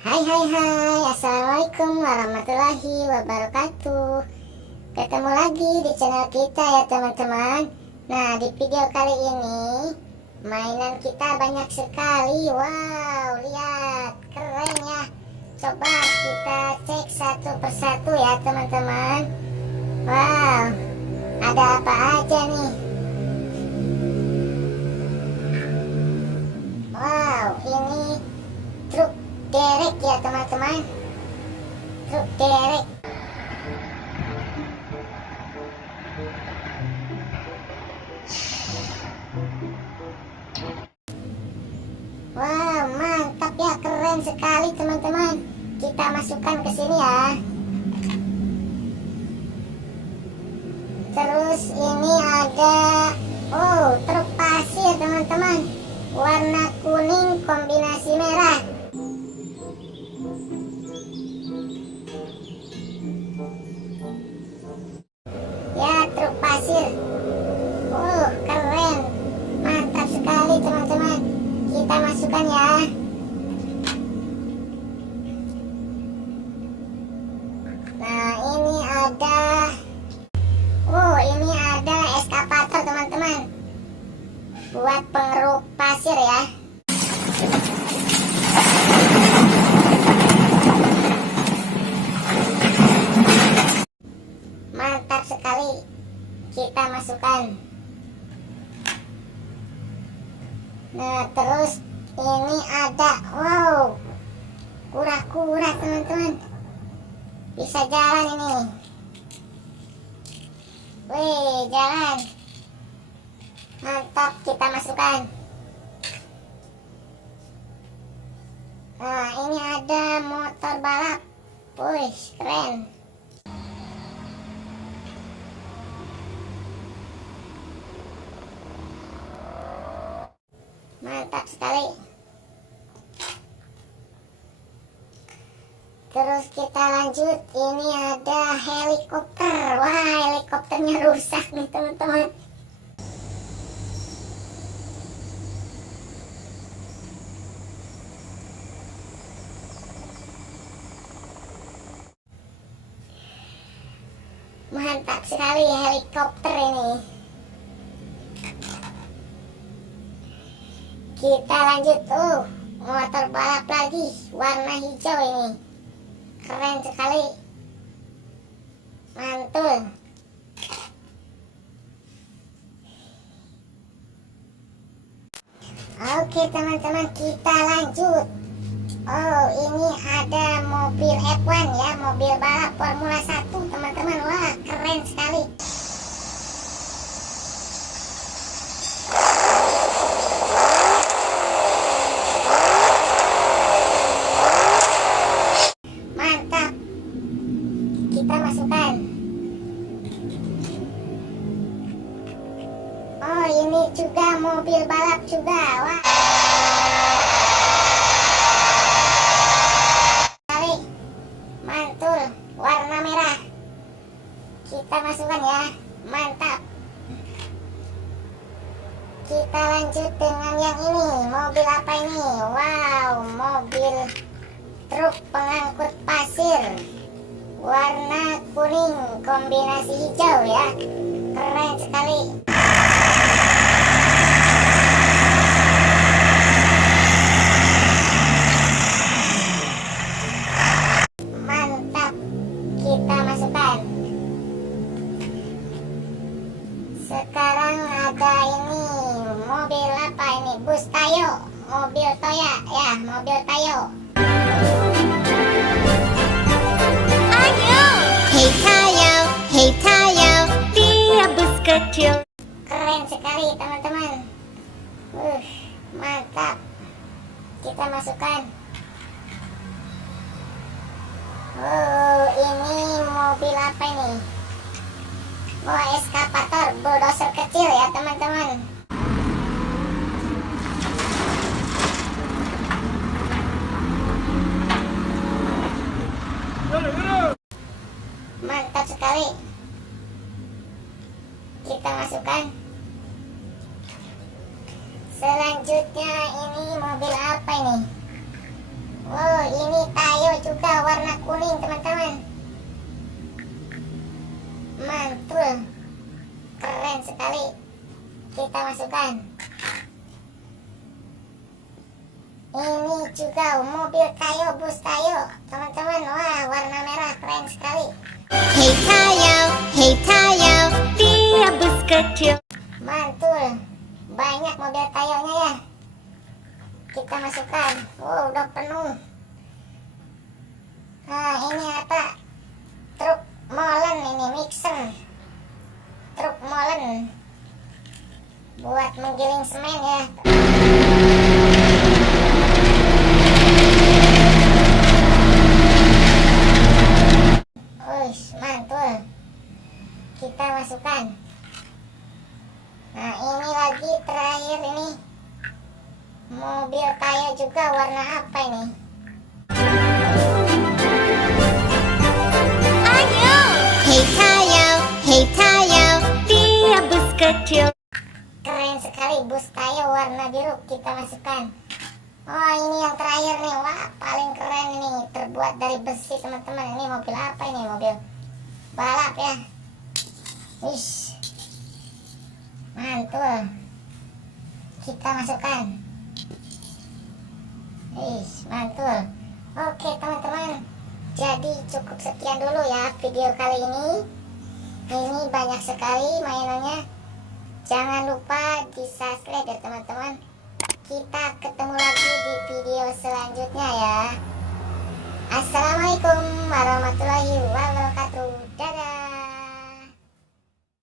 Hai hai hai, Assalamualaikum warahmatullahi wabarakatuh. Ketemu lagi di channel kita ya teman-teman. Nah, di video kali ini mainan kita banyak sekali. Wow, lihat, keren ya. Coba kita cek satu persatu ya teman-teman. Wow, ada apa aja nih? Wow, ini truk derek ya teman-teman, truk derek. Wow, mantap ya, keren sekali teman-teman. Kita masukkan ke sini ya. Terus ini ada truk pasir teman-teman, warna kuning kombinasi merah. Ya, truk pasir. Keren. Mantap sekali teman-teman. Kita masukkan ya. Nah, ini ada eskavator teman-teman. Buat pengeruk pasir ya. Mantap sekali. Kita masukkan. Nah, terus ini ada kura-kura teman-teman. Bisa jalan ini. Wih, jalan. Mantap, kita masukkan. Nah, ini ada motor balap. Wih, keren. Mantap sekali. Terus kita lanjut. Ini ada helikopter. Wah, helikopternya rusak nih teman-teman. Mantap sekali helikopter ini. Kita lanjut. Motor balap lagi, warna hijau ini. Keren sekali. Mantul. Oke teman-teman, kita lanjut. Ini ada mobil F1 ya, mobil balap Formula 1 teman-teman. Wah, keren sekali. Mantap. Kita masukkan. Ini juga mobil balap juga. Wah. Mantul, warna merah. Kita masukkan ya. Mantap. Kita lanjut dengan yang ini. Mobil apa ini? Wow, mobil truk pengangkut pasir, warna kuning kombinasi hijau ya. Keren sekali. Mantap. Kita masukkan. Sekarang ada ini mobil apa ini? Bus Tayo, mobil Toya ya, mobil Tayo. Hei Tayo, dia bus kecil. Keren sekali teman-teman. Mantap. Kita masukkan. Ini mobil apa ini? Eskavator, bulldozer kecil ya teman-teman. Mantap sekali. Kita masukkan. Selanjutnya ini mobil apa ini? Ini kuning teman-teman. Mantul, keren sekali. Kita masukkan. Ini juga mobil Tayo, bus Tayo teman-teman. Wah, warna merah, keren sekali. Hey Tayo, dia bus kecil. Mantul, banyak mobil Tayonya ya. Kita masukkan. Oh, udah penuh. Nah, ini apa? Truk molen ini, mixer. Truk molen buat menggiling semen ya. Uish, mantul. Kita masukkan. Nah, ini lagi terakhir ini. Mobil Tayo juga, warna apa ini? Ayo! Hey Tayo, dia bus kecil. Keren sekali, bus Tayo warna biru. Kita masukkan. Oh, ini yang terakhir nih. Wah, paling keren ini. Terbuat dari besi teman-teman. Ini mobil apa ini? Mobil balap ya. Wish, mantul. Kita masukkan. Wish, mantul. Oke teman-teman, jadi cukup sekian dulu ya video kali ini. Ini banyak sekali mainannya. Jangan lupa di subscribe ya teman-teman. Kita ketemu lagi di video selanjutnya ya. Assalamualaikum warahmatullahi wabarakatuh. Dadah.